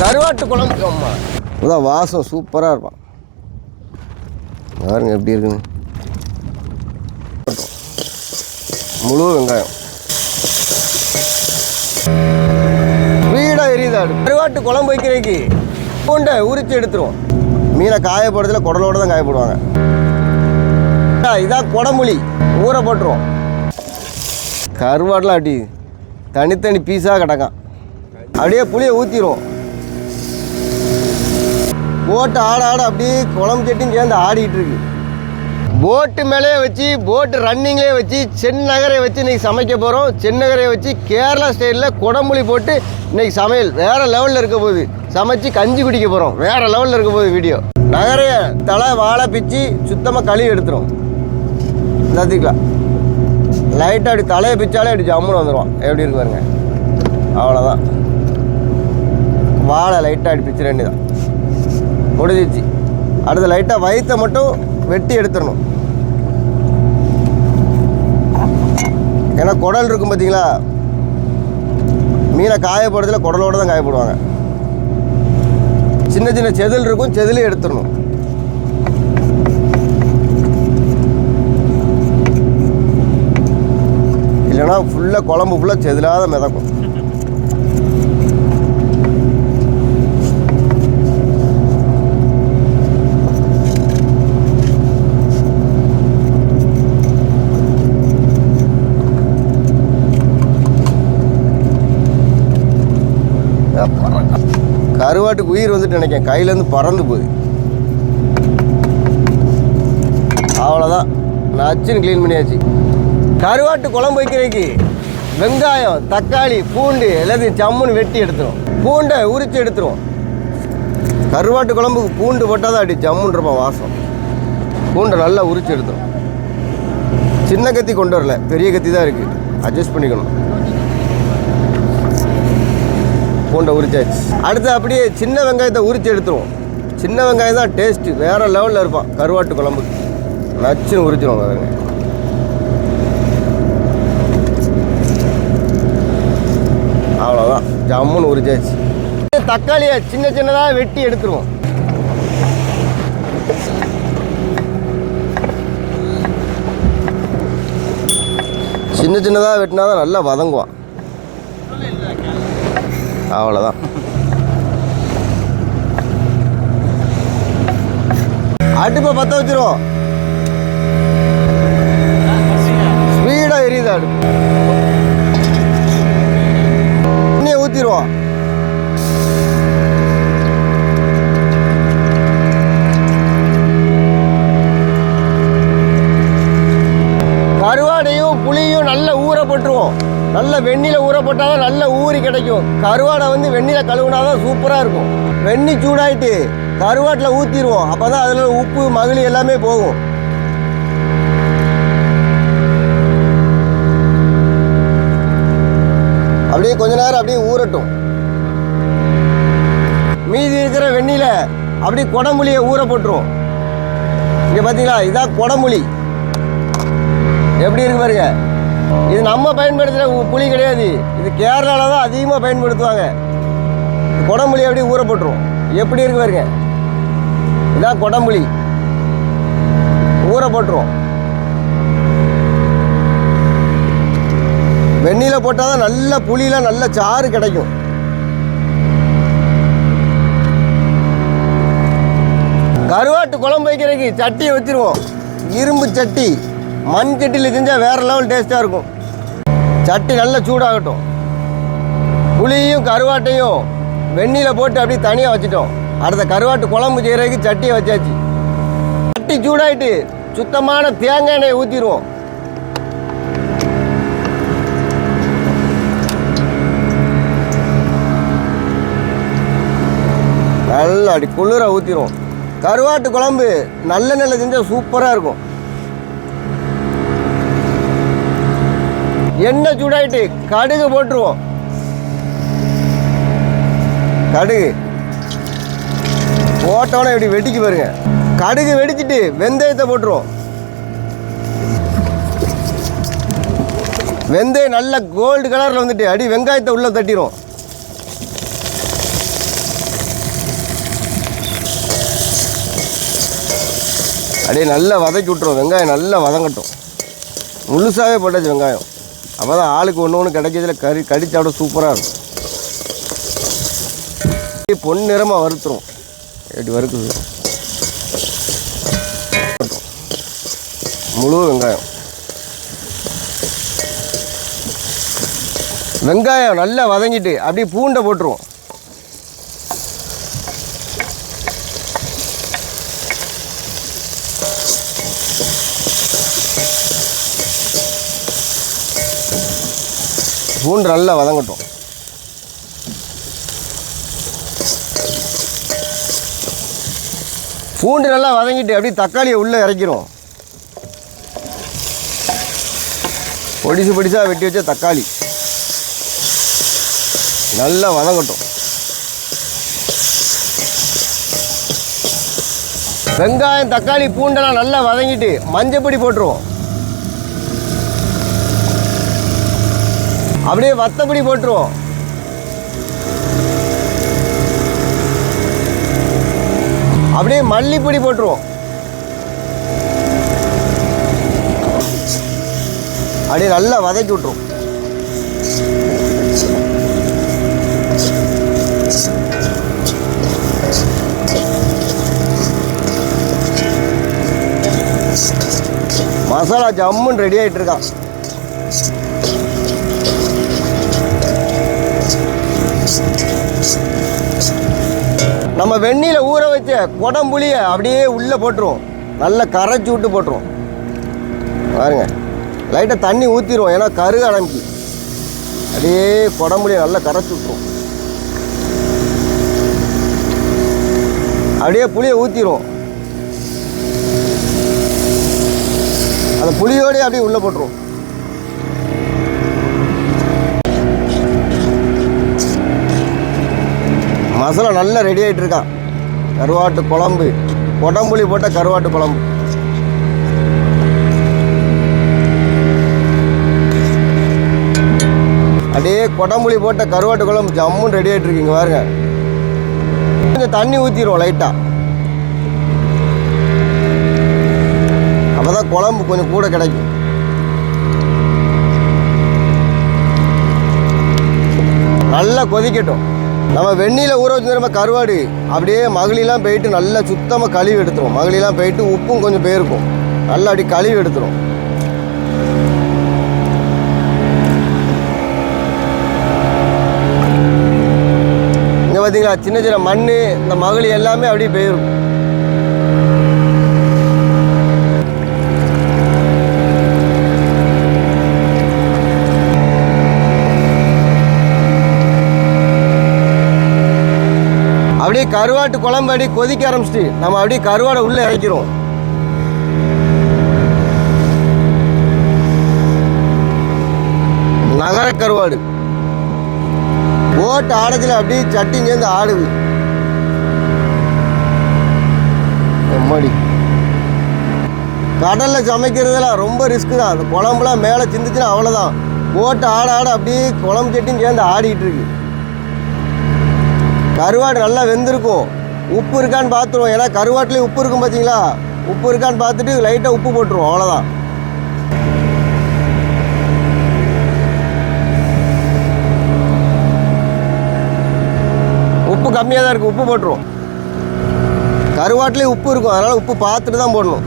கருவாட்டு குழம்பு அம்மா. அதான் வாசம் சூப்பராக இருப்பான். பாருங்க எப்படி இருக்குன்னு. முழு வெங்காயம். வீடாக எரியுதா கருவாட்டு குழம்பு வைக்கிறதுக்கு பூண்டை உரிச்சு எடுத்துருவோம். மீனை காய போடுறதுல குடலோட தான் காய போடுவாங்க ஆ, இதான் குடமுளி ஊற போட்டுருவோம். கருவாடெலாம் அப்படி தனித்தனி பீஸாக கிடக்கான். அப்படியே புளியை ஊற்றிடுவோம் போட்டு ஆட ஆட அப்படியே குழம்பு சட்டியும் சேர்ந்து ஆடிட்டு இருக்கு. போட்டு மேலேயே வச்சு போட்டு ரன்னிங்லேயே வச்சு செந்நகரை வச்சு இன்றைக்கி சமைக்க போகிறோம் செந்நகரை வச்சு கேரளா ஸ்டைலில் குடம்புளி போட்டு இன்றைக்கி சமையல் வேறு லெவலில் இருக்க போகுது. சமைச்சு கஞ்சி குடிக்க போகிறோம் வேறு லெவலில் இருக்க போகுது வீடியோ நகரைய தலை வாழை பிச்சு சுத்தமாக கழுவி எடுத்துரும். எல்லாத்துக்கலாம் லைட்டாக அப்படி தலையை பிச்சாலே அப்படி ஜம்முன்னு வந்துடுவான் எப்படி இருக்கு பாருங்க. அவ்வளோதான் வாழை லைட்டாக அப்படி ரன்னி தான் முடிஞ்சிச்சு. அடுத்து லைட்டாக வயிற்றை மட்டும் வெட்டி எடுத்துடணும். ஏன்னா குடல் இருக்கும் பார்த்தீங்களா மீனை காய போடுறதுல தான் காய போடுவாங்க சின்ன சின்ன செதில் இருக்கும் செதிலையும் எடுத்துடணும். இல்லைன்னா ஃபுல்லாக குழம்பு ஃபுல்லாக செதிலாத மிதக்கும். கருவாட்டுக்கு உயிர் வந்துட்டு நினைக்கேன் கையிலேருந்து பறந்து போகுது. அவ்வளோதான் நச்சுன்னு க்ளீன் பண்ணியாச்சு. கருவாட்டு குழம்பு வைக்கிறதுக்கு வெங்காயம் தக்காளி பூண்டு எல்லாத்தையும் சம்முன்னு வெட்டி எடுத்துரும். பூண்டை உரித்து எடுத்துரும். கருவாட்டு குழம்புக்கு பூண்டு போட்டால் தான் அப்படி ஜம்முன்னு வாசம். பூண்டை நல்லா உரித்து எடுத்துரும். சின்ன கத்தி கொண்டு வரல. பெரிய கத்தி தான் இருக்குது அட்ஜஸ்ட் பண்ணிக்கணும். பூண்டை உரிச்சாச்சு. அடுத்து அப்படியே சின்ன வெங்காயத்தை உரித்து எடுத்துருவோம். சின்ன வெங்காயம் தான் டேஸ்ட்டு வேறு லெவலில் இருப்பான். கருவாட்டு குழம்புக்கு. நச்சுன்னு உரிச்சிருவாங்க அதுங்க அவ்வளோதான் ஜம்முன்னு உரிச்சாச்சு. தக்காளியை சின்ன சின்னதாக வெட்டி எடுத்துருவோம். சின்ன சின்னதாக வெட்டினா தான் நல்லா வதங்குவான். அவ்வளோதான் அடுப்பை பற்ற வச்சிருவோம். ஸ்பீடாக எரியுது அடுப்பு. தண்ணியை ஊற்றிடுவோம் கருவாடையும் புளியும் நல்ல ஊற போட்டுருவோம் நல்ல வெந்நில ஊற போட்டால் தான் நல்ல ஊறி கிடைக்கும். கருவாடை வந்து வெந்நில கழுவுனா தான் சூப்பராக இருக்கும். வெண்ணி சூடாயிட்டு கருவாட்டில் ஊற்றிடுவோம் அப்போ தான் அதில் உப்பு மகிழி எல்லாமே போகும். அப்படியே கொஞ்ச நேரம் அப்படியே ஊறட்டும். மீதி இருக்கிற வெந்நில அப்படியே குடமுளியை ஊற போட்டுருவோம். இங்கே பார்த்தீங்களா இதான் குடமுளி. எப்படி இருக்கு பாருங்க? இது நம்ம பயன்படுத்துகிற புளி கிடையாது. இது கேரளாவில் தான் அதிகமாக பயன்படுத்துவாங்க. குடம்புளி அப்படியே ஊற போட்டுருவோம் எப்படி இருக்கு பாருங்க. இதான் குடம்புளி ஊற போட்டுருவோம் வெந்நில போட்டால் தான் நல்ல புளியெலாம் நல்ல சாறு கிடைக்கும். கருவாட்டு குழம்பு வைக்கிறதுக்கு சட்டியை வச்சுருவோம். இரும்பு சட்டி. மண் சட்டியில் செஞ்சால் வேறு லெவல் டேஸ்ட்டாக இருக்கும். சட்டி நல்லா சூடாகட்டும். புளியும் கருவாட்டையும் வெந்நியில் போட்டு அப்படியே தனியாக வச்சுட்டோம். அடுத்த கருவாட்டு குழம்பு செய்கிறதுக்கு சட்டியை வச்சாச்சு. சட்டி சூடாயிட்டு சுத்தமான தேங்காய் எண்ணெயை ஊற்றிடுவோம் நல்லா அப்படி குளிர ஊற்றிடுவோம் கருவாட்டு குழம்பு நல்ல நெல்லை செஞ்சால் சூப்பராக இருக்கும். எண்ணெய் சூடாயிட்டு கடுகு போட்டுருவோம். கடுகு. போட்டோன்னே இப்படி வெடிக்க பாருங்க. கடுகு வெடிச்சிட்டு வெந்தயத்தை போட்டுருவோம். வெந்தயம் நல்ல கோல்டு கலரில் வந்துட்டு அடி வெங்காயத்தை உள்ளே தட்டிடும் அப்படியே நல்லா வதக்கி விட்ருவோம் வெங்காயம் நல்லா வதங்கட்டும். முழுசாகவே போட்டாச்சு வெங்காயம். அப்போ தான் ஆளுக்கு ஒன்று ஒன்று கிடைக்கிறதுல கறி கடி சாப்பிட சூப்பராக இருக்கும். பொன் நிறமாக வறுத்துரும். எப்படி வறுக்குது? முழு வெங்காயம். வெங்காயம் நல்லா வதங்கிட்டு அப்படியே பூண்டை போட்டுருவோம். பூண்டு நல்லா வதங்கட்டும். பூண்டு நல்லா வதங்கிட்டு அப்படியே தக்காளியை உள்ளே இறக்கிறோம் பொடிசு பொடிசாக வெட்டி வச்ச தக்காளி. நல்லா வதங்கட்டும். வெங்காயம் தக்காளி பூண்டெல்லாம் நல்லா வதங்கிட்டு மஞ்சப்பொடி போட்டுருவோம். அப்படியே வத்தப்பொடி போட்டுருவோம். அப்படியே மல்லிப்பொடி போட்டுருவோம். அப்படியே நல்லா வதக்கி விட்ருவோம் மசாலா ஜம்முன்னு ரெடி ஆகிட்டு இருக்கான் நம்ம வெந்நீல ஊற வச்ச குடம்புளியை அப்படியே உள்ளே போட்டுருவோம். நல்லா கரைச்சி விட்டு போட்டுருவோம். பாருங்க லைட்டாக தண்ணி ஊற்றிடுவோம் ஏன்னா கருக ஆரம்பிக்கு அப்படியே குடம்புளியை நல்லா கரைச்சி விட்ருவோம் அப்படியே புளியை ஊற்றிடுவோம் அந்த புளியோடய அப்படியே உள்ளே போட்டுருவோம். மசாலா நல்லா ரெடி ஆகிட்டு இருக்கான் கருவாட்டு குழம்பு. உடம்புலி போட்ட கருவாட்டு குழம்பு. அப்படியே கொடம்புளி போட்ட கருவாட்டு குழம்பு ஜம்முன்னு ரெடி ஆகிட்டு இருக்கீங்க பாருங்க. கொஞ்சம் தண்ணி ஊற்றிடுவோம் லைட்டாக அப்போ தான் குழம்பு கொஞ்சம் கூட கிடைக்கும். நல்லா கொதிக்கட்டும். நம்ம வெந்நீல ஊற வச்சு நம்ம கருவாடு அப்படியே மகளிலாம் போயிட்டு நல்லா சுத்தமாக கழுவி எடுத்துரும். மகளிலாம் போயிட்டு உப்பும் கொஞ்சம் போயிருக்கும் நல்லா அப்படி கழுவி எடுத்துரும். இங்கே பார்த்தீங்களா சின்ன சின்ன மண் இந்த மகளி எல்லாமே அப்படியே போயிருக்கும் அப்படியே கருவாட்டு குழம்பு அடி கொதிக்க ஆரம்பிச்சிட்டு நம்ம அப்படியே கருவாடை உள்ளே இறக்கிறோம் நகர கருவாடு. போட்டு ஆடத்தில் அப்படியே சட்டி சேர்ந்து ஆடுது. எம்மாடி. கடலில் சமைக்கிறதுலாம் ரொம்ப ரிஸ்க்கு தான். அந்த குழம்புலாம் மேலே சிந்துச்சுன்னா அவ்வளோதான் போட்டு ஆட ஆட அப்படியே குழம்பு சட்டியும் சேர்ந்து ஆடிக்கிட்டு இருக்கு. கருவாடு நல்லா வெந்திருக்கும். உப்பு இருக்கான்னு பார்த்துருவோம். ஏன்னா கருவாட்டுலேயும் உப்பு இருக்கும் பார்த்தீங்களா? உப்பு இருக்கான்னு பார்த்துட்டு லைட்டாக உப்பு போட்டுருவோம். அவ்வளோதான் உப்பு கம்மியாக தான் இருக்குது உப்பு போட்டுருவோம். கருவாட்டிலே உப்பு இருக்கும். அதனால் உப்பு பார்த்துட்டு தான் போடணும்.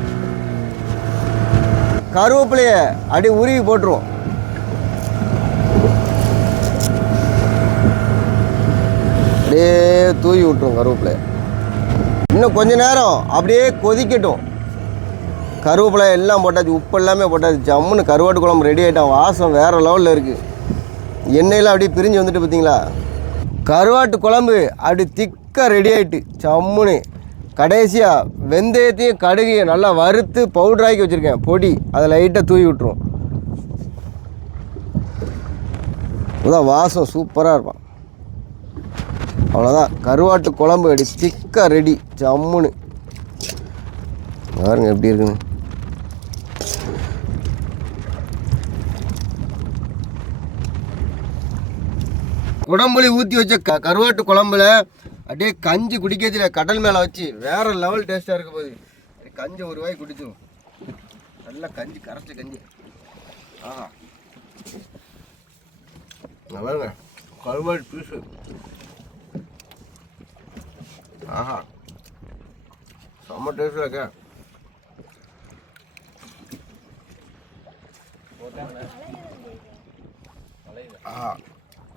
கருவேப்பிலையை அப்படியே உருவி போட்டுருவோம். அப்படியே தூவி விட்டுரும் கருவேப்பிலை இன்னும் கொஞ்ச நேரம் அப்படியே கொதிக்கட்டும். கருவேப்பிலை எல்லாம் போட்டாச்சு உப்பு எல்லாமே போட்டாச்சு. ஜம்முன்னு கருவாட்டு குழம்பு ரெடி ஆகிட்டோம் வாசம் வேறு லெவலில் இருக்குது எண்ணெயில் அப்படியே பிரிஞ்சு வந்துட்டு பார்த்தீங்களா கருவாட்டு குழம்பு அப்படி திக்காக ரெடி ஆகிட்டு ஜம்முன்னு. கடைசியாக வெந்தயத்தையும் கடுகையும் நல்லா வறுத்து பவுடராக்கி வச்சுருக்கேன். பொடி. அதை லைட்டாக தூவி விட்டுரும். அதான் வாசம் சூப்பராக இருக்கும் அவ்வளோதான் கருவாட்டு குழம்பு அடி திக்காக ரெடி ஜம்முன்னு. பாருங்க எப்படி இருக்குன்னு. குடம்புளி ஊற்றி வச்ச க கருவாட்டு குழம்புல அப்படியே கஞ்சி குடிக்கிறதுல கடல் மேலே வச்சு வேறு லெவல் டேஸ்ட்டாக இருக்க போகுது கஞ்சி ஒரு வாய் குடிச்சோம் நல்லா கஞ்சி கரைச்ச கஞ்சி. ஆஹா நல்லாங்க கருவாட்டு பீஸு ஆஹா. செம்ம டேஸ்டாக இருக்கா. ஆஹா.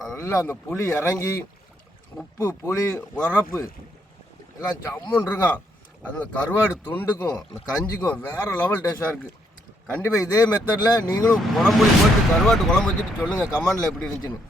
நல்லா அந்த புளி இறங்கி உப்பு புளி உரப்பு எல்லாம் ஜம்முன்னு இருக்கான் அந்த கருவாடு துண்டுக்கும் அந்த கஞ்சிக்கும் வேறு லெவல் டேஸ்ட்டாக இருக்குது கண்டிப்பாக இதே மெத்தடில் நீங்களும் குழம்பு போட்டு கருவாட்டு குழம்பு வச்சுட்டு சொல்லுங்கள் கமெண்டில் எப்படி இருந்துச்சுன்னு.